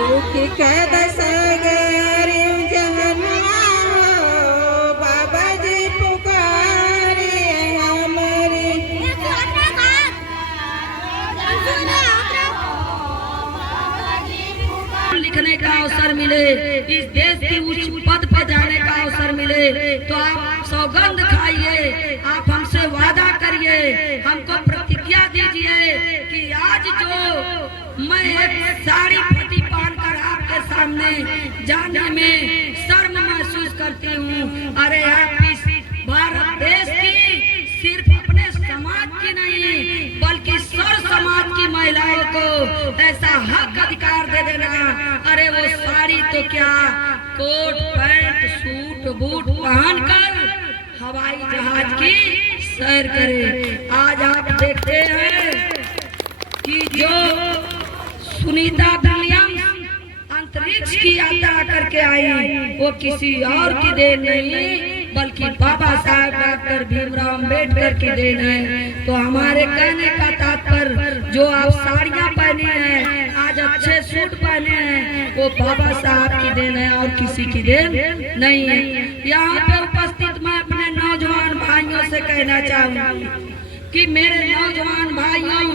सुख कद सगर जहनुआ हो बाबा जी पुकारे हमारे। लिखने का अवसर मिले, इस देश की उच्च पद पे जाने का अवसर मिले तो आप सौगंध खाइए, आप हमसे वादा करिए, हमको प्रतिज्ञा दीजिए कि आज जो मैं एक साड़ी फटी पहनकर आपके सामने जाने में शर्म महसूस करती हूँ। अरे आप इस भारत देश की सिर्फ अपने समाज की नहीं बल्कि सर्व समाज की महिलाओं को ऐसा हक अधिकार दे देना। अरे वो साड़ी तो क्या, कोट पैंट सूट बूट पहनकर हवाई जहाज की सैर करे। आज आप देखते हैं कि जो सुनीता विलियम्स अंतरिक्ष की यात्रा करके आई वो किसी और की देन नहीं बल्कि बाबा साहब डॉक्टर भीमराव अम्बेडकर की देन है। तो हमारे कहने का तात्पर्य जो आप साड़ियाँ पहने हैं, आज अच्छे सूट पहने हैं, वो बाबा साहब की देन है और किसी की देन नहीं है। यहाँ पे उपस्थित मैं अपने नौजवान भाइयों से कहना चाहूँगा कि मेरे नौजवान भाइयों,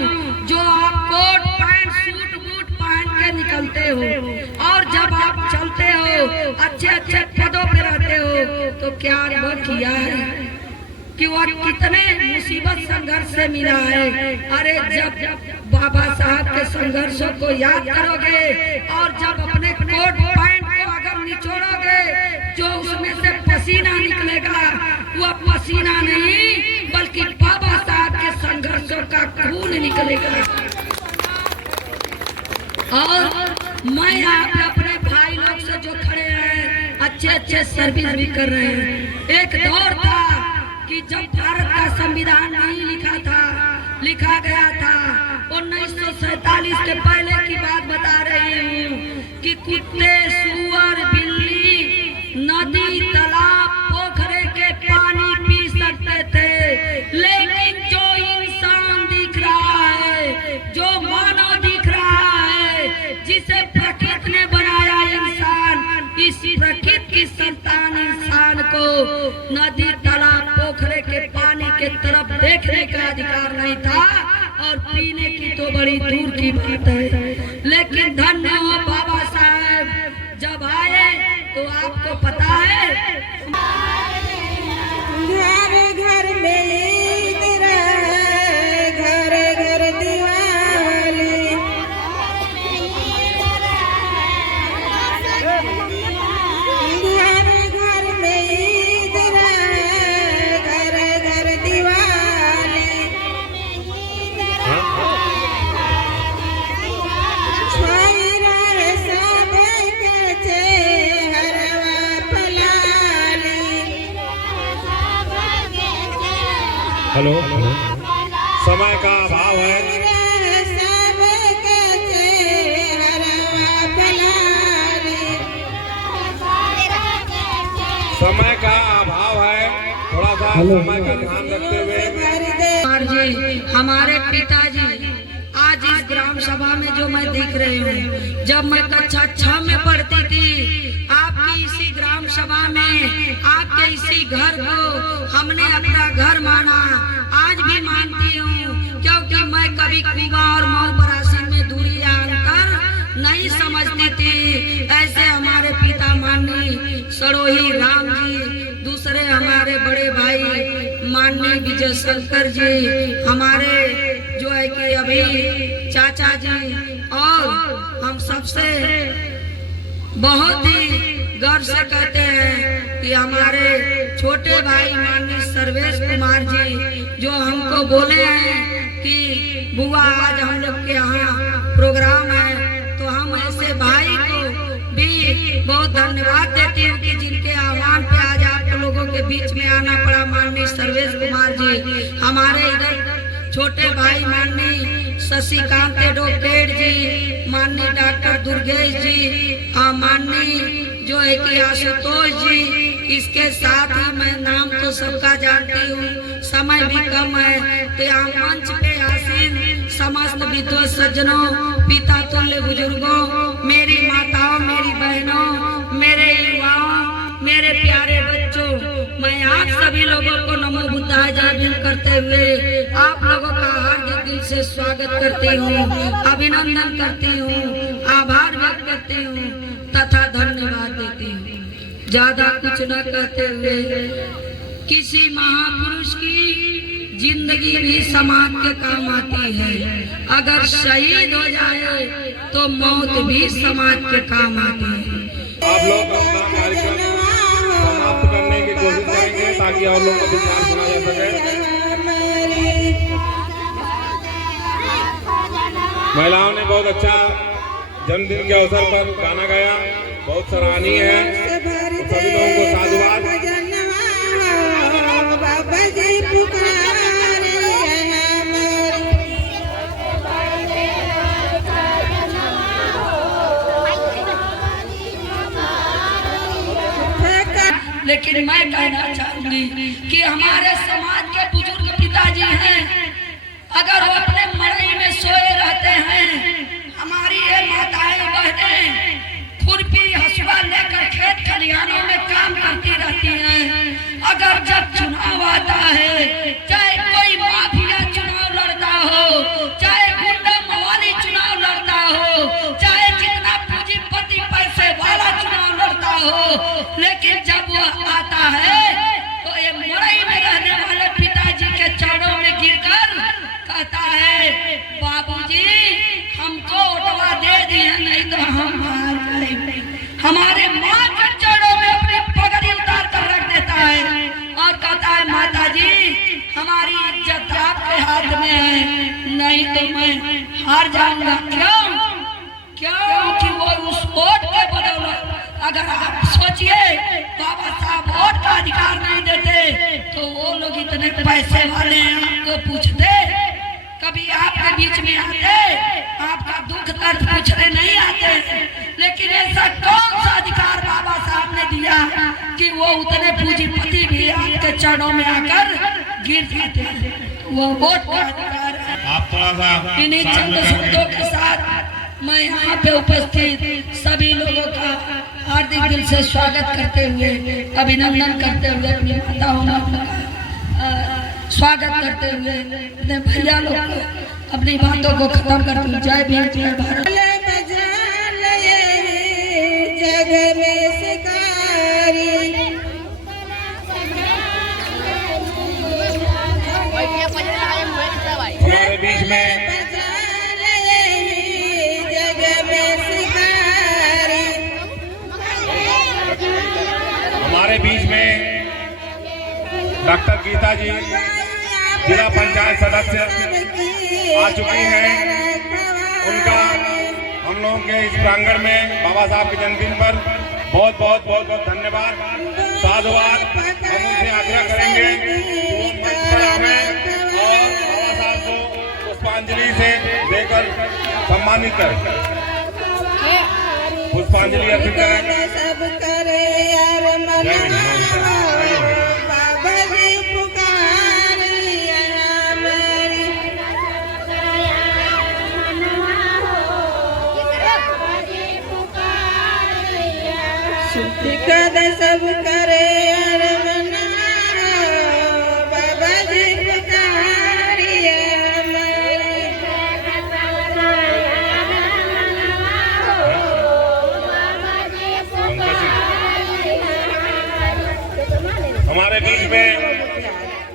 जो आप कोट पैंट सूट बूट पहन के निकलते हो और जब आप चलते हो अच्छे अच्छे पदों पे रहते हो तो क्या वो किया है कि वह कितने मुसीबत संघर्ष से मिला है। अरे जब बाबा साहब के संघर्षों को याद करोगे और जब अपने कोट पैंट को अगर निचोड़ोगे जो उसमें से पसीना निकलेगा वह पसीना नहीं बल्कि बाबा साहब के संघर्षों का खून निकलेगा। और मैं यहाँ पे अपने भाई लोग से जो खड़े हैं अच्छे अच्छे सर्विस भी कर रहे हैं। एक दौर था कि जब भारत का संविधान नहीं लिखा गया था 1947 के पहले की बात बता रही हूँ कि कुत्ते सुअर बिल्ली नदी तालाब पोखरे के पानी पी सकते थे, लेकिन जो इंसान दिख रहा है, जो मानव दिख रहा है, जिसे प्रकृति ने बनाया इंसान, इस प्रकृति की संतान इंसान को नदी तालाब पोखरे के पानी के तरफ देखने का अधिकार नहीं था और पीने की तो बड़ी दूर की बात है। लेकिन धन्य हो बाबा साहब जब आए तो आपको पता है घर घर में ईद रहे, घर घर दिवाली, घर घर में ईद रहे, घर घर दिवाली, छाई रहे सबके चेहरवा पलाली। हेलो, समय का अभाव है, समय का अभाव है, थोड़ा सा समय का ध्यान रखते हुए। जी हमारे पिताजी आज इस ग्राम सभा में जो मैं दिख रही हूँ, जब मैं कक्षा 6 में पढ़ती थी आपकी इसी ग्राम सभा में आपके इसी घर को हमने अपना घर माना, आज भी मानती हूँ क्योंकि मैं कभी कुआं और मऊ बरासिन में दूरी या अंतर नहीं समझती थी। ऐसे हमारे पिता माननीय सरोही राम जी, दूसरे हमारे बड़े भाई माननीय विजय शंकर जी, हमारे जो है कि अभी चाचा जी, और हम सबसे बहुत ही गर्व से कहते हैं कि हमारे छोटे भाई माननीय सर्वेश कुमार जी जो हमको बोले हैं कि बुआ आज हम लोग के यहाँ प्रोग्राम है, तो हम ऐसे भाई को भी बहुत धन्यवाद देती हूँ कि जिनके आह्वान पे आज आप लोगों के बीच में आना पड़ा। माननीय सर्वेश कुमार जी, हमारे इधर छोटे भाई माननीय शशिकांत डोकेट जी, माननीय डॉक्टर दुर्गेश जी, माननीय जो है कि आशुतोष जी, इसके साथ ही मैं नाम तो सबका जानती हूँ, समय भी कम है तो यहाँ मंच पे आसीन समस्त विद्वत सज्जनों, पिता तुल्य बुजुर्गों, मेरी माताओं, मेरी बहनों, मेरे युवाओं, मेरे प्यारे बच्चों, मैं आप सभी लोगों को नमो बुद्धाय जय भीम करते हुए आप लोगों का हार्दिक दिल से स्वागत करती हूँ, अभिनंदन करती हूँ, आभार व्यक्त करती हूँ तथा धन्यवाद देती हूँ। ज्यादा कुछ न कहते हुए, किसी महापुरुष की जिंदगी भी समाज के काम आती है। अगर शहीद हो जाए तो मौत भी समाज के काम आती है। आप लोग अपना कार्यक्रम समाप्त करने की कोशिश करेंगे ताकि और लोगों को विचार सुना जा सके। महिलाओं ने बहुत अच्छा जन्मदिन के अवसर पर गाना गाया, बहुत सराहनीय है। सभी लोगों को साधुवाद। बाबा जी पुकारे लेकिन मैं कहना चाहूंगी कि हमारे समाज के बुजुर्ग पिताजी हैं, अगर वो अपने मड़ई में सोए रहते हैं, हमारी ये माताएं बहनें खुरपी हसुआ लेकर खेत खलिहानों में काम करती रहती हैं। अगर जब चुनाव आता है, चाहे कोई माफिया चुनाव लड़ता हो, चाहे गुंडा मवाली चुनाव लड़ता हो, चाहे जितना पूंजीपति पैसे वाला चुनाव लड़ता हो, लेकिन जब वो आता है तो ये मड़ई में रहने वाले पिताजी के चरणों में गिरकर कहता है, बाबूजी हमको ओटवा दे दिए, नहीं तो हम हार जाएंगे। हमारे माँ के चरणों में अपनी पगड़ी उतार कर रख देता है और कहता है, माता जी हमारी इज्जत आपके हाथ में है, नहीं तो मैं हार जाऊंगा। क्यों? कि वो उस वोट के बदौलत, अगर आप सोचिए बाबा साहब वोट का अधिकार नहीं देते तो वो लोग इतने पैसे वाले आपको पूछते, कभी आपके बीच में आते, आपका दुख दर्द पूछने नहीं आते। लेकिन ऐसा कौन सा अधिकार बाबा साहब ने दिया कि वो उतने पूंजीपति भी आपके चरणों में आकर गिर जाते हैं? वो वोट का अधिकार है। आप थोड़ा सा इन्हीं चंद शब्दों के साथ मैं यहाँ पे उपस्थित सभी लोगों का हार्दिक दिल से स्वागत करते हुए, अभिनंदन करते हुए, अपनी माताओं का स्वागत करते हुए अपने भैया लोग को अपनी बातों को खत्म करते हुए जय भीम जय भारत। जग में शिकारी हमारे बीच में डॉक्टर गीता जी जिला पंचायत सदस्य आ चुकी हैं। उनका हम लोगों के इस प्रांगण में बाबा साहब के जन्मदिन पर बहुत बहुत बहुत बहुत धन्यवाद, साधुवाद। हम उनसे आग्रह करेंगे कि वो मंच पर आवें और बाबा साहब को पुष्पांजलि से देकर सम्मानित करें, पुष्पांजलि अर्पित करें। सब करे यार सब करे बाबा जी पुकारिए हमारे बीच में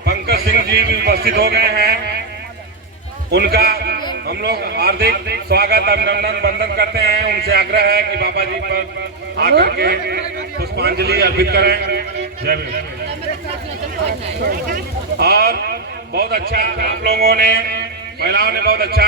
पंकज सिंह जी भी उपस्थित हो गए हैं। उनका हम लोग हार्दिक स्वागत, अभिनंदन, वंदन करते हैं। उनसे आग्रह है कि बाबा जी पर आकर के पुष्पांजलि अर्पित करें। जय भीम। और बहुत अच्छा आप लोगों ने, महिलाओं ने बहुत अच्छा